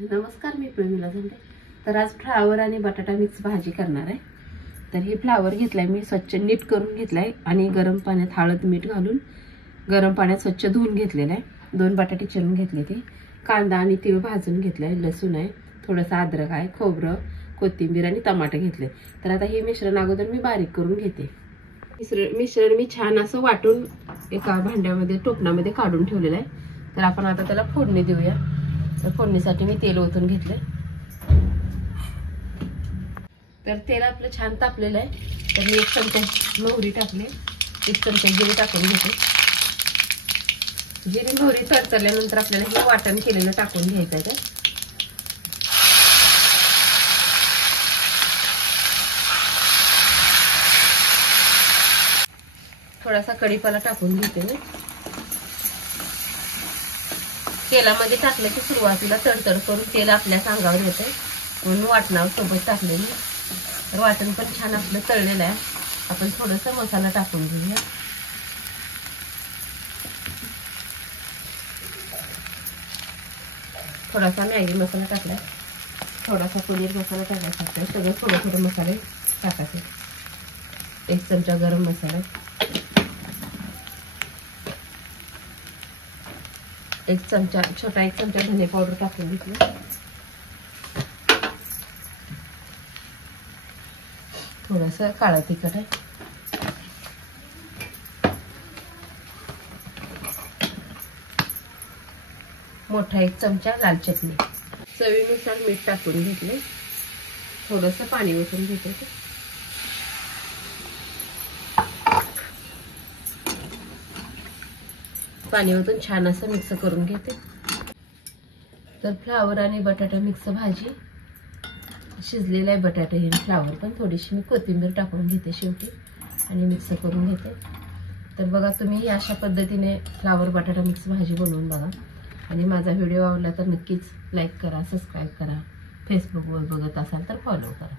नमस्कार, मी प्रमिला झेंडे. तर आज फ्लावर आणि बटाटा मिक्स भाजी करणार आहे. तर हे फ्लावर घेतलाय मी, स्वच्छ नीट करून घेतलाय आणि गरम पाण्यात हळद मीठ घालून गरम पाण्यात स्वच्छ धुवून घेतलेलं आहे. 2 बटाटे चिरून घेतले, ते कांदा आणि तीळ भाजून घेतलाय, लसूण आहे, थोडंसं अद्रक आहे, खोबरं, कोथिंबीर आणि टमाटर घेतले. तर आता हे मिश्रण अगोदर मी बारीक करून घेते. मिश्रण मी छान असं वाटून एका भांड्यामध्ये टोपणामध्ये काढून ठेवलेलं आहे. तर आपण आता त्याला फोडणी देऊया. तर फोडणीसाठी मी तेल ओतून घेतले. तर तेल आपलं छान तापलेलं आहे. तर मी 1 चमचा मोहरी टाकले, 1 चमचा जिरे टाकून घेते. जिरे मोहरी तडतडल्यानंतर आपल्याला हे वाटण केलेलं टाकून घ्यायचं आहे. थोडासा कढीपत्ता टाकून घेते मी. तेलामध्ये टाकलं की सुरुवातीला तडतड करून तेल आपल्या अंगावर येते, म्हणून वाटणावर सोबत टाकले मी. तर वाटण पण छान आपलं तळलेलं आहे. आपण थोडंसं मसाला टाकून घेऊया. थोडासा मॅगी मसाला टाकलाय, थोडासा पनीर मसाला टाकायचा, सगळं थोडं थोडं मसाले टाकायचे. 1 चमचा गरम मसाला, 1 चमचा छोटा 1 चमचा धने पावडर टाकून घेतली. थोडंसं काळं तिखट आहे, मोठा 1 चमचा लाल चटणी, चवीनुसार मीठ टाकून घेतले. थोडंसं पाणी ओतून घेते. पाणी ओतून छान असं मिक्स करून घेते. तर फ्लावर आणि बटाटा मिक्स भाजी शिजलेला आहे. बटाटा आणि फ्लावर पण थोडीशी मी कोथिंबीर टाकून घेते शेवटी आणि मिक्स करून घेते. तर बघा, तुम्ही अशा पद्धतीने फ्लावर बटाटा मिक्स भाजी बनवून बघा. आणि माझा व्हिडिओ आवडला तर नक्कीच लाईक करा, सबस्क्राईब करा. फेसबुकवर बघत असाल तर फॉलो करा.